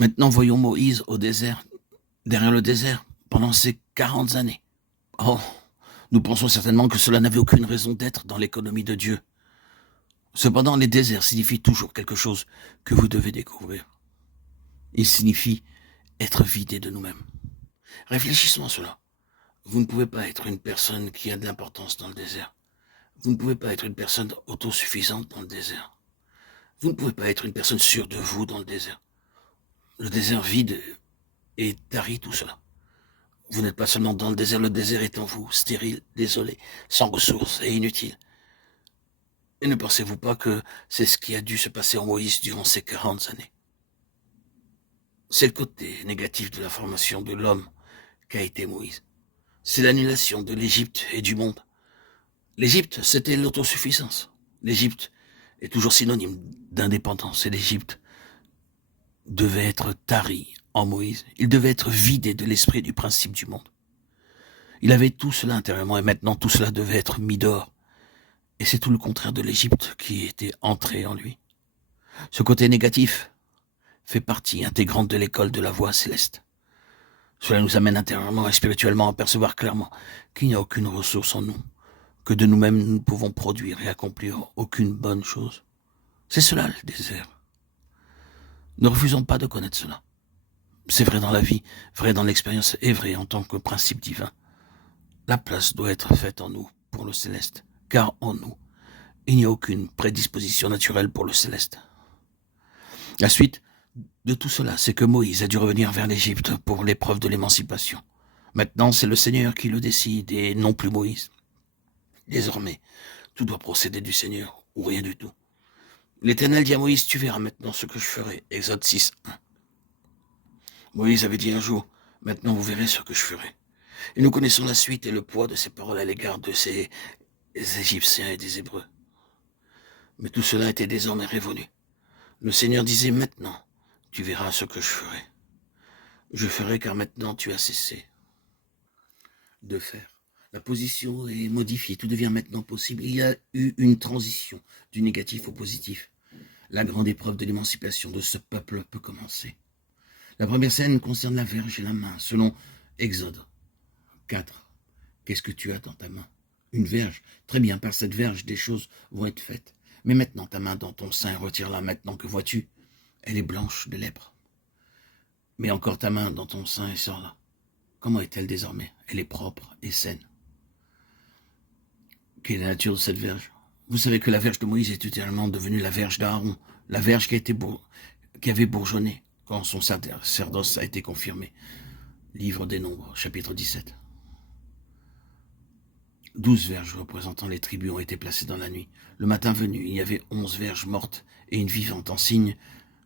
Maintenant, voyons Moïse au désert, derrière le désert, pendant ces 40 années. Oh, nous pensons certainement que cela n'avait aucune raison d'être dans l'économie de Dieu. Cependant, les déserts signifient toujours quelque chose que vous devez découvrir. Ils signifient être vidés de nous-mêmes. Réfléchissons à cela. Vous ne pouvez pas être une personne qui a de l'importance dans le désert. Vous ne pouvez pas être une personne autosuffisante dans le désert. Vous ne pouvez pas être une personne sûre de vous dans le désert. Le désert vide et tarit tout cela. Vous n'êtes pas seulement dans le désert est en vous, stérile, désolé, sans ressources et inutile. Et ne pensez-vous pas que c'est ce qui a dû se passer en Moïse durant ces 40 années? C'est le côté négatif de la formation de l'homme qu'a été Moïse. C'est l'annulation de l'Égypte et du monde. L'Égypte, c'était l'autosuffisance. L'Égypte est toujours synonyme d'indépendance et l'Égypte devait être tarie en Moïse. Il devait être vidé de l'esprit du principe du monde. Il avait tout cela intérieurement et maintenant tout cela devait être mis dehors. Et c'est tout le contraire de l'Égypte qui était entré en lui. Ce côté négatif fait partie intégrante de l'école de la voie céleste. Cela nous amène intérieurement et spirituellement à percevoir clairement qu'il n'y a aucune ressource en nous, que de nous-mêmes nous ne pouvons produire et accomplir aucune bonne chose. C'est cela le désert. Ne refusons pas de connaître cela. C'est vrai dans la vie, vrai dans l'expérience et vrai en tant que principe divin. La place doit être faite en nous pour le céleste, car en nous, il n'y a aucune prédisposition naturelle pour le céleste. La suite de tout cela, c'est que Moïse a dû revenir vers l'Égypte pour l'épreuve de l'émancipation. Maintenant, c'est le Seigneur qui le décide et non plus Moïse. Désormais, tout doit procéder du Seigneur ou rien du tout. L'Éternel dit à Moïse, tu verras maintenant ce que je ferai. Exode 6, 1. Moïse avait dit un jour, maintenant vous verrez ce que je ferai. Et nous connaissons la suite et le poids de ces paroles à l'égard de ces Égyptiens et des Hébreux. Mais tout cela était désormais révolu. Le Seigneur disait, maintenant, tu verras ce que je ferai. Je ferai car maintenant tu as cessé de faire. La position est modifiée, tout devient maintenant possible. Il y a eu une transition du négatif au positif. La grande épreuve de l'émancipation de ce peuple peut commencer. La première scène concerne la verge et la main, selon Exode 4. Qu'est-ce que tu as dans ta main? Une verge. Très bien, par cette verge, des choses vont être faites. Mais maintenant, ta main dans ton sein, retire-la maintenant, que vois-tu? Elle est blanche de lèpre. Mets encore ta main dans ton sein et sors-la. Comment est-elle désormais? Elle est propre et saine. Quelle est la nature de cette verge? Vous savez que la verge de Moïse est ultérieurement devenue la verge d'Aaron, la verge qui avait bourgeonné quand son sacerdoce a été confirmé. Livre des Nombres, chapitre 17. 12 verges représentant les tribus ont été placées dans la nuit. Le matin venu, il y avait 11 verges mortes et une vivante en signe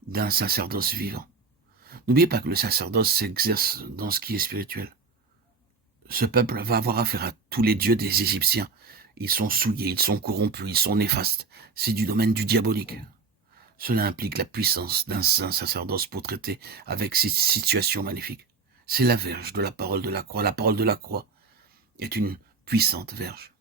d'un sacerdoce vivant. N'oubliez pas que le sacerdoce s'exerce dans ce qui est spirituel. Ce peuple va avoir affaire à tous les dieux des Égyptiens. Ils sont souillés, ils sont corrompus, ils sont néfastes. C'est du domaine du diabolique. Cela implique la puissance d'un saint sacerdoce pour traiter avec ces situations maléfiques. C'est la verge de la parole de la croix. La parole de la croix est une puissante verge.